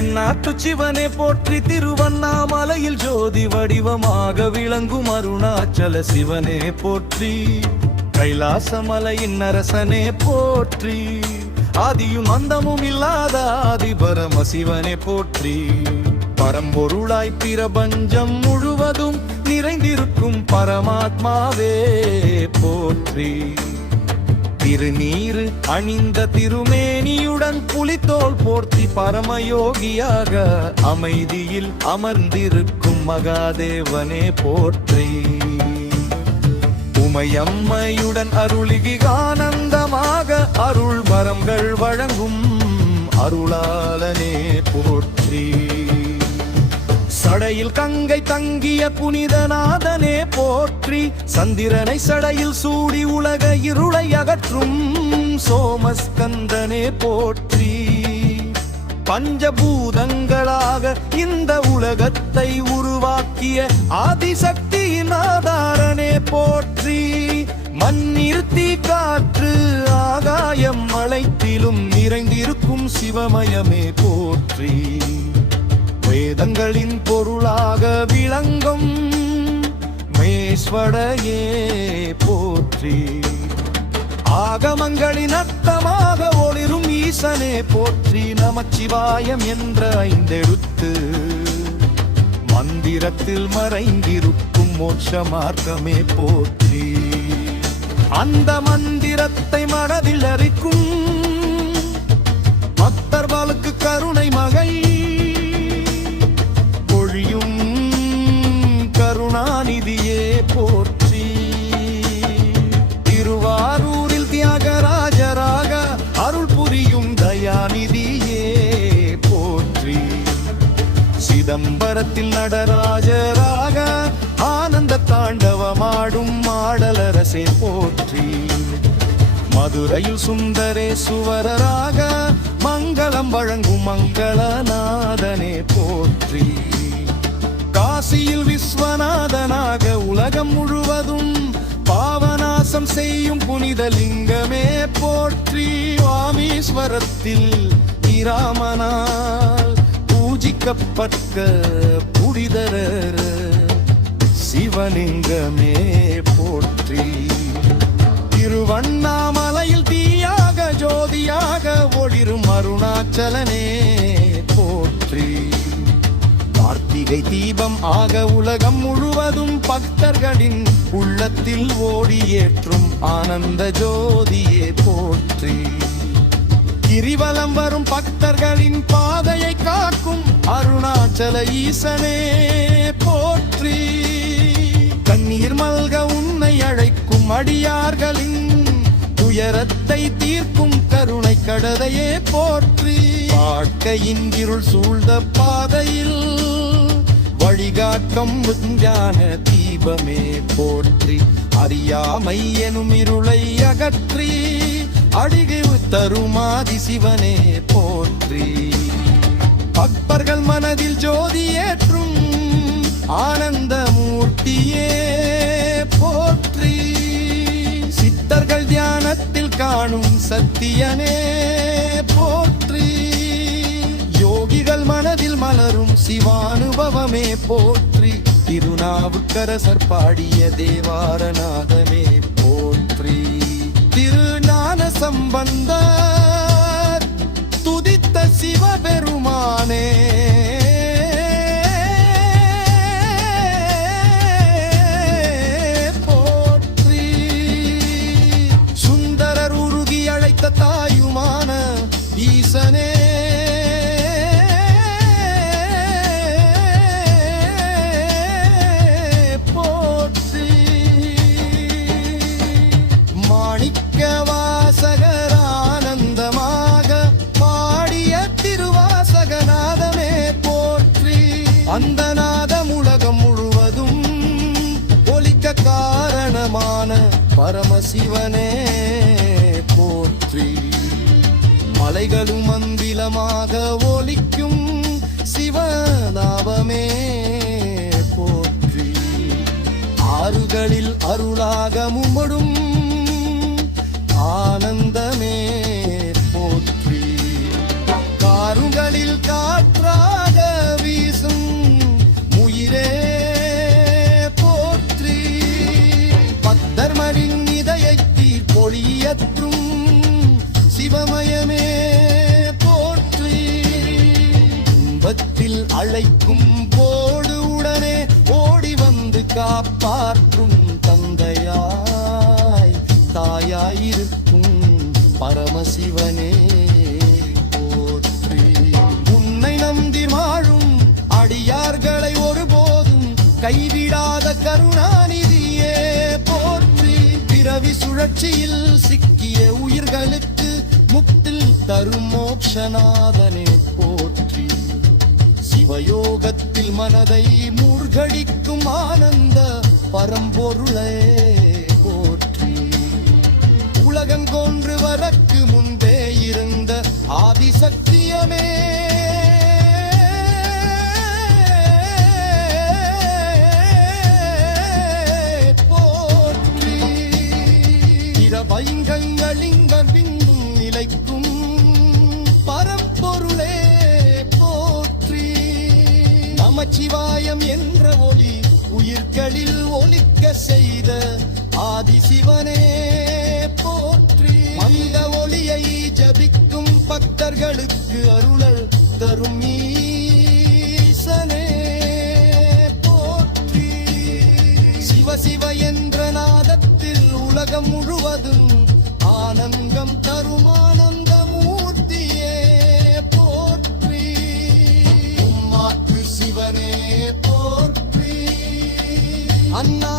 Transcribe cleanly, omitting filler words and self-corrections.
தென்னாட்டு சிவனே போற்றி, திருவண்ணாமலையில் ஜோதி வடிவமாக விளங்கும் அருணாச்சல சிவனே போற்றி, கைலாசமலையின் அரசனே போற்றி, ஆதியும் அந்தமும் இல்லாத ஆதிபரம சிவனே போற்றி, பரம்பொருளாய் பிரபஞ்சம் முழுவதும் நிறைந்திருக்கும் பரமாத்மாவே போற்றி, திருநீரு அணிந்த திருமேனியுடன் புலித்தோல் போர்த்தி பரமயோகியாக அமைதியில் அமர்ந்திருக்கும் மகாதேவனே போற்றி, உமையம்மையுடன் அருளிகி ஆனந்தமாக அருள் வரங்கள் வழங்கும் அருளாளனே போற்றி, சடையில் கங்கை தங்கிய புனிதநாதனே போற்றி, சந்திரனை சடையில் சூடி உலக இருளை அகற்றும் சோமஸ்கந்தனே போற்றி, பஞ்சபூதங்களாக இந்த உலகத்தை உருவாக்கிய ஆதிசக்தியின் ஆதாரனே போற்றி, மண்ணிறுத்தி காற்று ஆகாயம் அனைத்திலும் நிறைந்திருக்கும் சிவமயமே போற்றி, வேதங்களின் பொருளாக விளங்கும் மேஸ்வடையே போற்றி, ஆகமங்களின் அர்த்தமாக ஒளிரும் ஈசனே போற்றி, நமச்சிவாயம் என்ற ஐந்தெழுத்து மந்திரத்தில் மறைந்திருக்கும் மோட்ச மார்க்கமே போற்றி, அந்த மந்திரத்தை மனதில் அறிக்கும் பக்தர்களுக்கு கருணை மகை பொழியும் கருணாநிதியே போற்றி, திருவாரூரில் தியாகராஜராக அருள் புரியும் தயாநிதியே போற்றி, சிதம்பரத்தில் நடராஜராக ஆனந்த தாண்டவமாடும் மாடலரசே போற்றி, மதுரையில் சுந்தரேசுவரராக மங்களம் வழங்கும் மங்களநாதனே போற்றி, காசியில் விஸ்வநாதனாக உலகம் முழுவதும் பாவநாசம் செய்யும் புனித லிங்கமே போற்றி, ராமேஸ்வரத்தில் இராமனால் பூஜிக்கப்பட்ட புனிதர் சிவலிங்கமே போற்றி, திருவண்ணாமலையில் தீயாக ஜோதியாக ஒளிரும் அருணாச்சலனே போற்றி, கார்த்திகை தீபம் ஆக உலகம் முழுவதும் பக்தர்களின் உள்ளத்தில் ஓடியேற்றும் ஆனந்த ஜோதியே போற்றி, கிரிவலம் வரும் பக்தர்களின் பாதையை காக்கும் அருணாச்சல ஈசனே போற்றி, கண்ணீர் மல்க உன்னை அழைக்கும் அடியார்களின் துயரத்தை தீர்க்கும் கருணை கடலையே போற்றி, வாழ்க்கையின் இருள் சூழ்ந்த பாதையில் வழிகாட்டும் ஞான தீபமே போற்றி, அறியாமை எனும் இருளை அகற்றி அடிகு தருமாதி சிவனே போற்றி, பக்தர்கள் மனதில் ஜோதி ஏற்றும் ஆனந்த மூர்த்தியே போற்றி, சித்தர்கள் தியானத்தில் காணும் சத்தியனே போற்றி, யோகிகள் மனதில் மலரும் சிவானுபவமே போற்றி, திருநாவுக்கரசர் பாடிய தேவாரநாதமே போற்றி, திருஞான சம்பந்தர் துதித்த சிவபெருமானே போற்றி, சுந்தரர் உருகி அழைத்த தாயுமான ஈசனே போற்றி, மாணிக்க வாசகர் ஆனந்தமாக பாடிய திருவாசகநாதமே போற்றி, அந்த நாதம் உலகம் முழுவதும் ஒலிக்க காரணமான பரமசிவனே போற்றி, மலைகளும் மந்திலமாக ஒலிக்கும் சிவநாமமே போற்றி, ஆறுகளில் அருளாக மும்படும் ஆனந்தமே போற்றி, காருங்களில் காற்றா அழைக்கும் போடு உடனே ஓடி வந்து காப்பாற்றும் தந்தையாய் தாயாயிருக்கும் பரமசிவனே போற்றி. உன்னை நம்பி வாழும் அடியார்களை ஒருபோதும் கைவிடாத கருணாநிதியே போற்றி. பிறவி சுழற்சியில் சிக்கிய உயிர்களுக்கு முக்தில் தரும் மோட்சநாதனே போற்றி. சிவயோகத்தில் மனதை மூழ்கடிக்கும் ஆனந்த பரம்பொருளே போற்றி. உலகங்கொன்று வரக்கு முன்பே இருந்த ஆதிசக்தியமே போற்றி. இரவைங்கலிங்கம் பின்னும் நிலைக்கும் பரம்பொருளே போற்றி. நமச்சிவாயம் என்ற ஒளி உயிர்களில் ஒலிக்க செய்த ஆதிசிவனே போற்றி. அந்த ஒளியை ஜபிக்கும் பக்தர்களுக்கு அருளல் தரும் ஈசனே போற்றி. சிவ சிவ என்ற நாதத்தில் உலகம் முழுவதும் ஆனந்தம் தரும் ஆனந்த மூர்த்தியே போற்றி. உம்மாற்று சிவனே போற்றி. அண்ணா